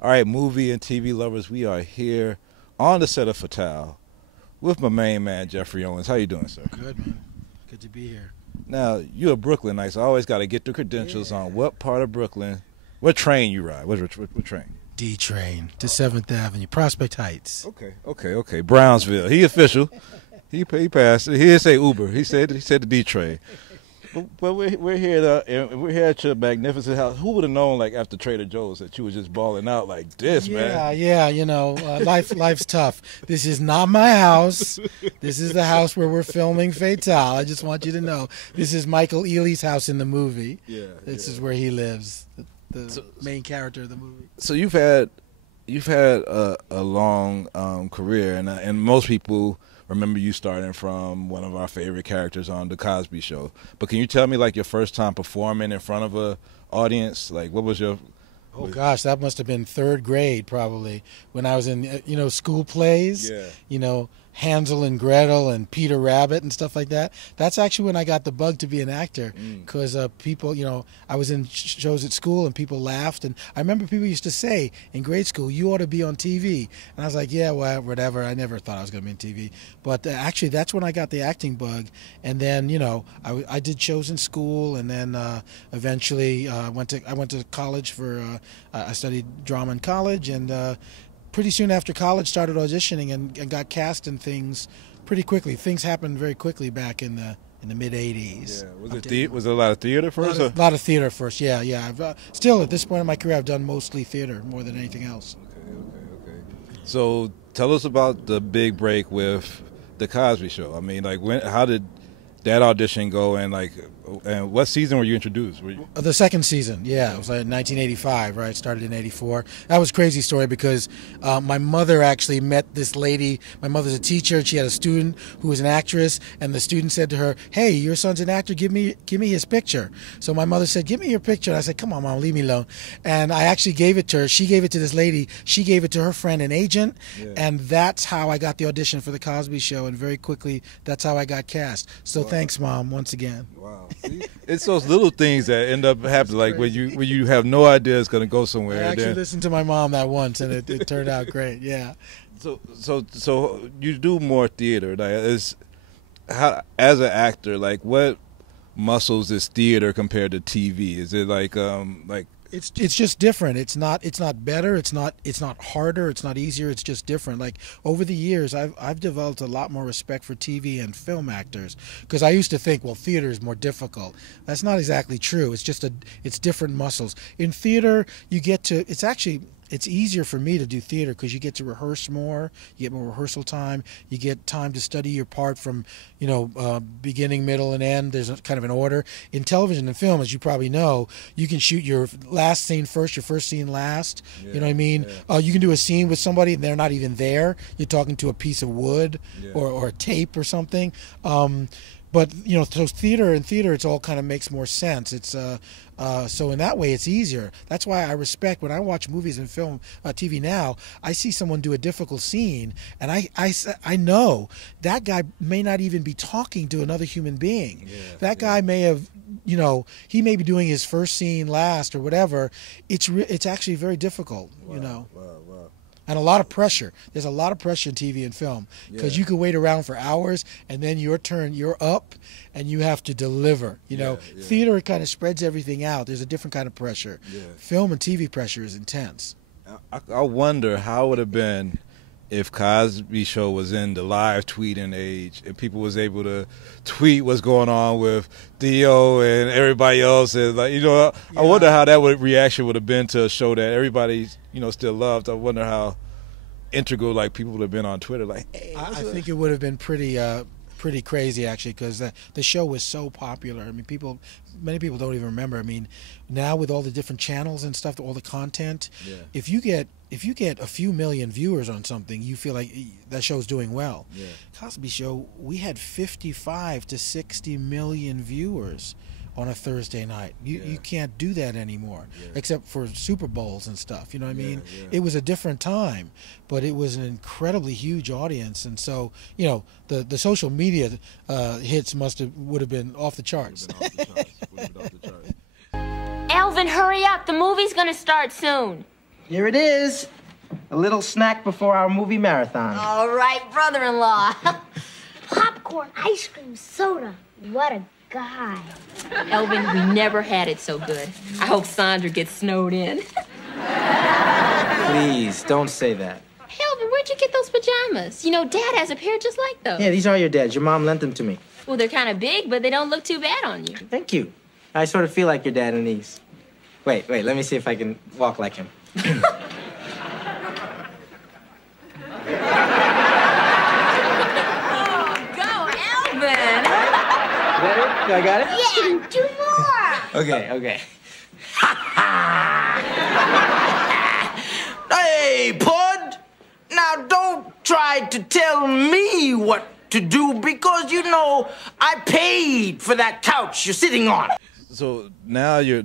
All right, movie and TV lovers, we are here on the set of Fatale with my main man, Geoffrey Owens. How you doing, sir? Good, man. Good to be here. Now, you're a Brooklynite, so I always got to get the credentials on what part of Brooklyn, what train you ride. What train? D train to 7th Avenue, Prospect Heights. Okay. Brownsville. He official. He passed. He didn't say Uber. He said the D train. But we're here we're here at your magnificent house. Who would have known, like, after Trader Joe's, that you was just balling out like this, man? Yeah. You know, life's tough. This is not my house. This is the house where we're filming Fatale. I just want you to know, this is Michael Ealy's house in the movie. This is where he lives. The main character of the movie. So you've had a long career, and most people remember you starting from one of our favorite characters on The Cosby Show. But can you tell me, like, your first time performing in front of a audience? Like, what was your... Oh, gosh, that must have been 3rd grade, probably, when I was in, school plays. Yeah. Hansel and Gretel and Peter Rabbit and stuff like that. That's actually when I got the bug to be an actor, because people, I was in shows at school and people laughed. And I remember people used to say in grade school, "You ought to be on TV." And I was like, yeah, well, whatever. I never thought I was going to be on TV. But actually, that's when I got the acting bug. And then, I did shows in school, and then eventually I went to college for, I studied drama in college, and pretty soon after college started auditioning and got cast in things pretty quickly. Things happened very quickly back in the mid-'80s. Yeah, was it a lot of theater first? A lot of theater first, yeah. I've, still, at this point in my career, I've done mostly theater more than anything else. Okay. So tell us about the big break with The Cosby Show. I mean, like, how did that audition go, and what season were you introduced? The second season, yeah. It was like 1985, right? Started in '84. That was a crazy story because my mother actually met this lady. My mother's a teacher, and she had a student who was an actress, and the student said to her, "Hey, your son's an actor. Give me his picture." So my mother said, "Give me your picture." And I said, "Come on, Mom, leave me alone." And I actually gave it to her. She gave it to this lady. She gave it to her friend, an agent, and that's how I got the audition for The Cosby Show, and very quickly, that's how I got cast. So thanks, Mom, once again. Wow. See? It's those little things that end up happening, like when you have no idea it's going to go somewhere. I actually listened to my mom that once, and it turned out great. Yeah. So you do more theater. Like, as an actor, like, what muscles is theater compared to TV? Is it like It's just different. It's not better. It's not harder. It's not easier. It's just different. Like, over the years, I've developed a lot more respect for TV and film actors, because I used to think, well, theater is more difficult. That's not exactly true. It's just it's different muscles. In theater, you get to, it's easier for me to do theater because you get to rehearse more, you get more rehearsal time, you get time to study your part from, beginning, middle, and end. There's kind of an order. In television and film, as you probably know, you can shoot your last scene first, your first scene last. Yeah, you know what I mean? Yeah. You can do a scene with somebody and they're not even there. You're talking to a piece of wood or a tape or something. But so theater, it's all kind of makes more sense. It's so in that way, it's easier. That's why I respect, when I watch movies and film, TV now, I see someone do a difficult scene, and I know that guy may not even be talking to another human being. That guy may have, he may be doing his first scene last or whatever. It's actually very difficult, Wow. And a lot of pressure. There's a lot of pressure in TV and film, because you could wait around for hours, and then your turn, you're up, and you have to deliver. Theater kind of spreads everything out. There's a different kind of pressure. Film and TV pressure is intense. I wonder how it would have been if Cosby Show was in the live tweeting age, and people was able to tweet what's going on with Theo and everybody else. And I wonder how that reaction would have been to a show that everybody still loved. I wonder how integral, like, people would have been on Twitter. Like, hey, I think it would have been pretty crazy, actually, because the show was so popular. I mean, many people don't even remember. I mean, now with all the different channels and stuff, all the content, if you get a few million viewers on something, you feel like that show's doing well. Cosby Show, we had 55 to 60 million viewers on a Thursday night. You can't do that anymore, except for Super Bowls and stuff. You know what I mean? It was a different time, but it was an incredibly huge audience, and so the social media hits would have been off the charts. Alvin, hurry up! The movie's gonna start soon. Here it is. A little snack before our movie marathon. All right, brother-in-law. Popcorn, ice cream, soda. What a guy. Elvin, we never had it so good. I hope Sandra gets snowed in. Please, don't say that. Elvin, where'd you get those pajamas? You know, Dad has a pair just like those. Yeah, these are your dad's. Your mom lent them to me. Well, they're kind of big, but they don't look too bad on you. Thank you. I sort of feel like your dad in these. Wait, let me see if I can walk like him. I got it? Yeah, 2 more. Okay. Hey, Pud! Now, don't try to tell me what to do because, you know, I paid for that couch you're sitting on. So now you're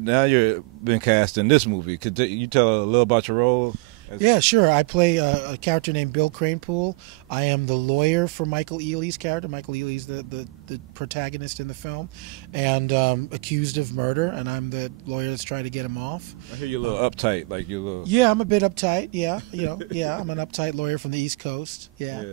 been cast in this movie. Could you tell a little about your role? Yeah, sure. I play a character named Bill Cranepool. I am the lawyer for Michael Ealy's character. Michael Ealy's the protagonist in the film, and accused of murder, and I'm the lawyer that's trying to get him off. I hear you're a little uptight, like you're a little... Yeah, I'm a bit uptight, yeah. Yeah, I'm an uptight lawyer from the East Coast, yeah.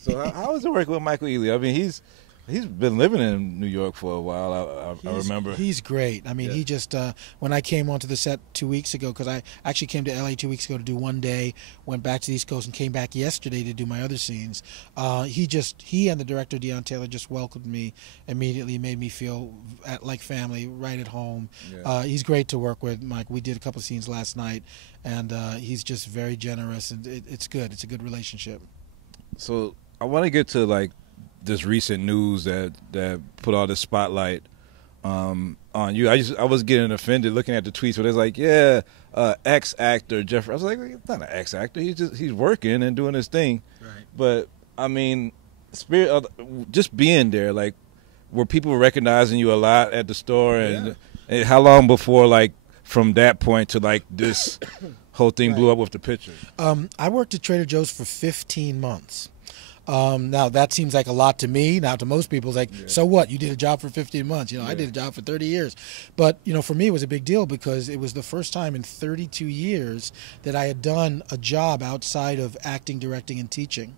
So how is it working with Michael Ealy? I mean, he's been living in New York for a while, I remember. He's great. I mean, he just, when I came onto the set 2 weeks ago, because I actually came to L.A. 2 weeks ago to do one day, went back to the East Coast and came back yesterday to do my other scenes. He and the director, Deon Taylor, just welcomed me immediately, made me feel like family, right at home. Yeah. He's great to work with, Mike. We did a couple of scenes last night, and he's just very generous, and it's good. It's a good relationship. So I want to get to, like, this recent news that put all this spotlight on you. I was getting offended looking at the tweets where it's like, yeah, ex-actor Geoffrey. I was like, it's not an ex-actor. He's working and doing his thing. Right. But I mean, just being there, like, were people recognizing you a lot at the store, and how long before, like, from that point to, like, this whole thing blew up with the picture? I worked at Trader Joe's for 15 months. Now, that seems like a lot to me. Now, to most people, it's like, so what? You did a job for 15 months. You know, I did a job for 30 years. But, you know, for me, it was a big deal because it was the first time in 32 years that I had done a job outside of acting, directing, and teaching.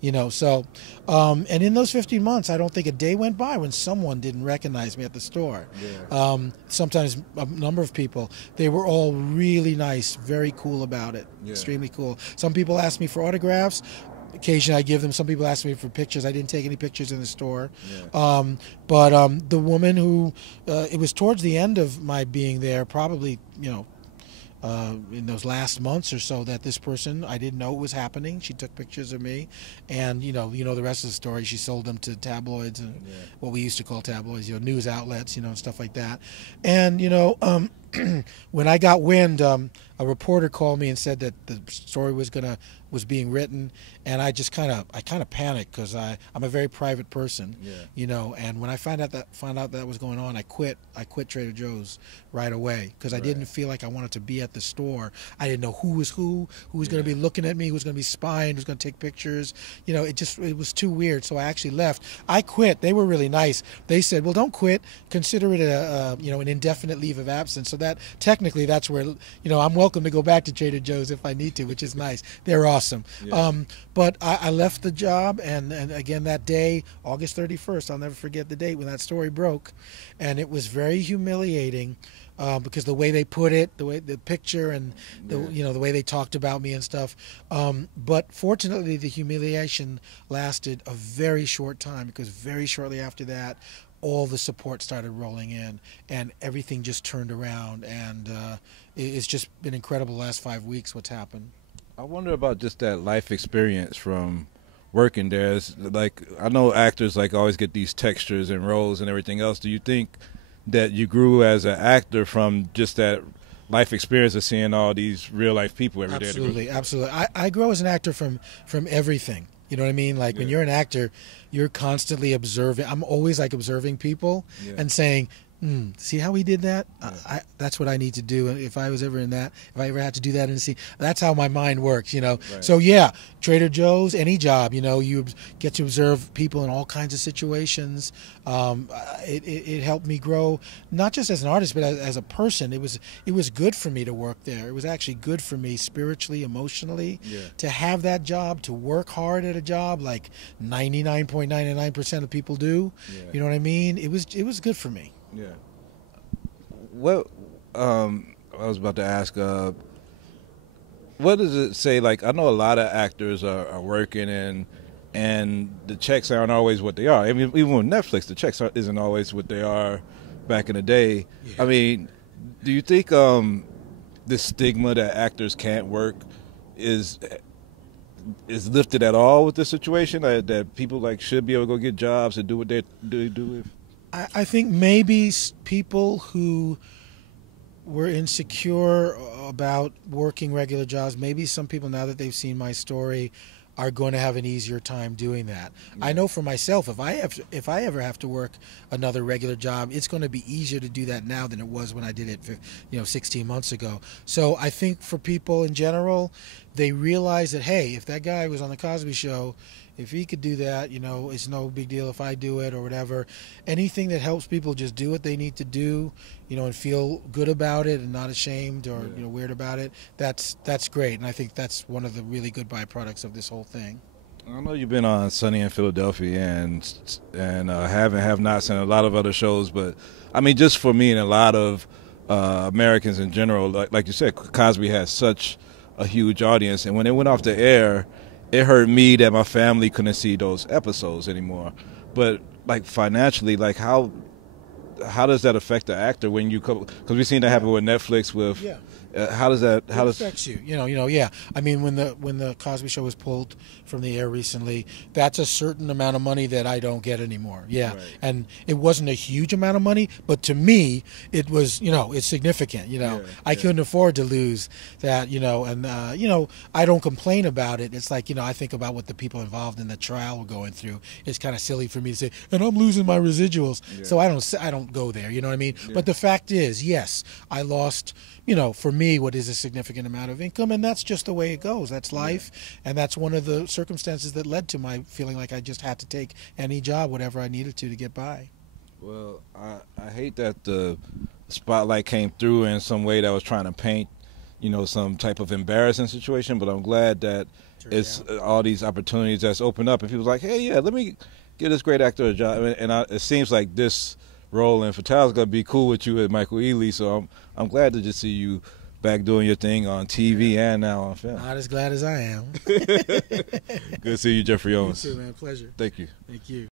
You know, so, and in those 15 months, I don't think a day went by when someone didn't recognize me at the store. Yeah. Sometimes a number of people, they were all really nice, very cool about it, extremely cool. Some people asked me for autographs. Occasionally I give them. Some people ask me for pictures. I didn't take any pictures in the store. Yeah. But the woman who, it was towards the end of my being there, probably, you know, in those last months or so, that this person, I didn't know it was happening. She took pictures of me, and you know the rest of the story. She sold them to tabloids and what we used to call tabloids, you know, news outlets, you know, and stuff like that. And you know, when I got wind, a reporter called me and said that the story was being written, and I kind of panicked because I'm a very private person, you know. And when I found out that was going on, I quit Trader Joe's right away because I didn't feel like I wanted to be at the store. I didn't know who was going to be looking at me, who was going to be spying, who was going to take pictures. You know, it was too weird. So I actually left. I quit. They were really nice. They said, well, don't quit. Consider it an indefinite leave of absence. So that technically that's where, you know, I'm welcome to go back to Trader Joe's if I need to, which is nice. They're awesome. Yeah. But I left the job, and again that day, August 31st, I'll never forget the date when that story broke, and it was very humiliating because the way they put it, the picture, and the way they talked about me and stuff. But fortunately, the humiliation lasted a very short time because very shortly after that, all the support started rolling in, and everything just turned around, and it's just been incredible the last 5 weeks what's happened. I wonder about just that life experience from working there. It's like, I know actors like always get these textures and roles and everything else. Do you think that you grew as an actor from just that life experience of seeing all these real life people every day? Absolutely. I grow as an actor from everything. You know what I mean? Like when you're an actor, you're constantly observing. I'm always like observing people and saying, See how he did that? That's what I need to do. If I was ever in that, if I ever had to do that in a scene, that's how my mind works, you know. Right. So yeah, Trader Joe's, any job, you know, you get to observe people in all kinds of situations. It helped me grow, not just as an artist, but as a person. It was good for me to work there. It was actually good for me spiritually, emotionally, to have that job, to work hard at a job like 99.99% of people do. You know what I mean? It was good for me. Yeah. What I was about to ask, what does it say? Like, I know a lot of actors are working and the checks aren't always what they are. I mean, even with Netflix, the checks isn't always what they are back in the day. Yeah. I mean, do you think this stigma that actors can't work is lifted at all with this situation? That people like should be able to go get jobs and do what they do? I think maybe people who were insecure about working regular jobs, maybe some people, now that they've seen my story, are going to have an easier time doing that. I know for myself, if I ever have to work another regular job, it's going to be easier to do that now than it was when I did it 16 months ago. So I think for people in general, they realize that, hey, if that guy was on the Cosby Show, if he could do that, you know, it's no big deal if I do it or whatever. Anything that helps people just do what they need to do, you know, and feel good about it and not ashamed or weird about it, that's great. And I think that's one of the really good byproducts of this whole thing. I know you've been on Sunny in Philadelphia and Have Nots and a lot of other shows, but I mean, just for me and a lot of Americans in general, like you said, Cosby has such a huge audience, and when it went off the air, it hurt me that my family couldn't see those episodes anymore. But like financially, like how does that affect the actor when you come? Because we've seen that happen with Netflix. With how does that? How does it affects you? Yeah. I mean, when the Cosby Show was pulled from the air recently, that's a certain amount of money that I don't get anymore. Yeah, right. And it wasn't a huge amount of money, but to me, it was. It's significant. I couldn't afford to lose that. And I don't complain about it. It's like I think about what the people involved in the trial were going through. It's kind of silly for me to say, and I'm losing my residuals. Yeah. So I don't go there. You know what I mean? Yeah. But the fact is, yes, I lost. For me, what is a significant amount of income, and that's just the way it goes. That's life, and that's one of the circumstances that led to my feeling like I just had to take any job, whatever I needed to get by. Well, I hate that the spotlight came through in some way that was trying to paint, some type of embarrassing situation, but I'm glad that it's all these opportunities that's opened up, and people's like, hey, let me give this great actor a job, and it seems like this role in Fatale is gonna be cool with you and Michael Ealy, so I'm glad to just see you back doing your thing on TV and now on film. Not as glad as I am. Good to see you, Geoffrey Owens. You too, man. Pleasure. Thank you. Thank you.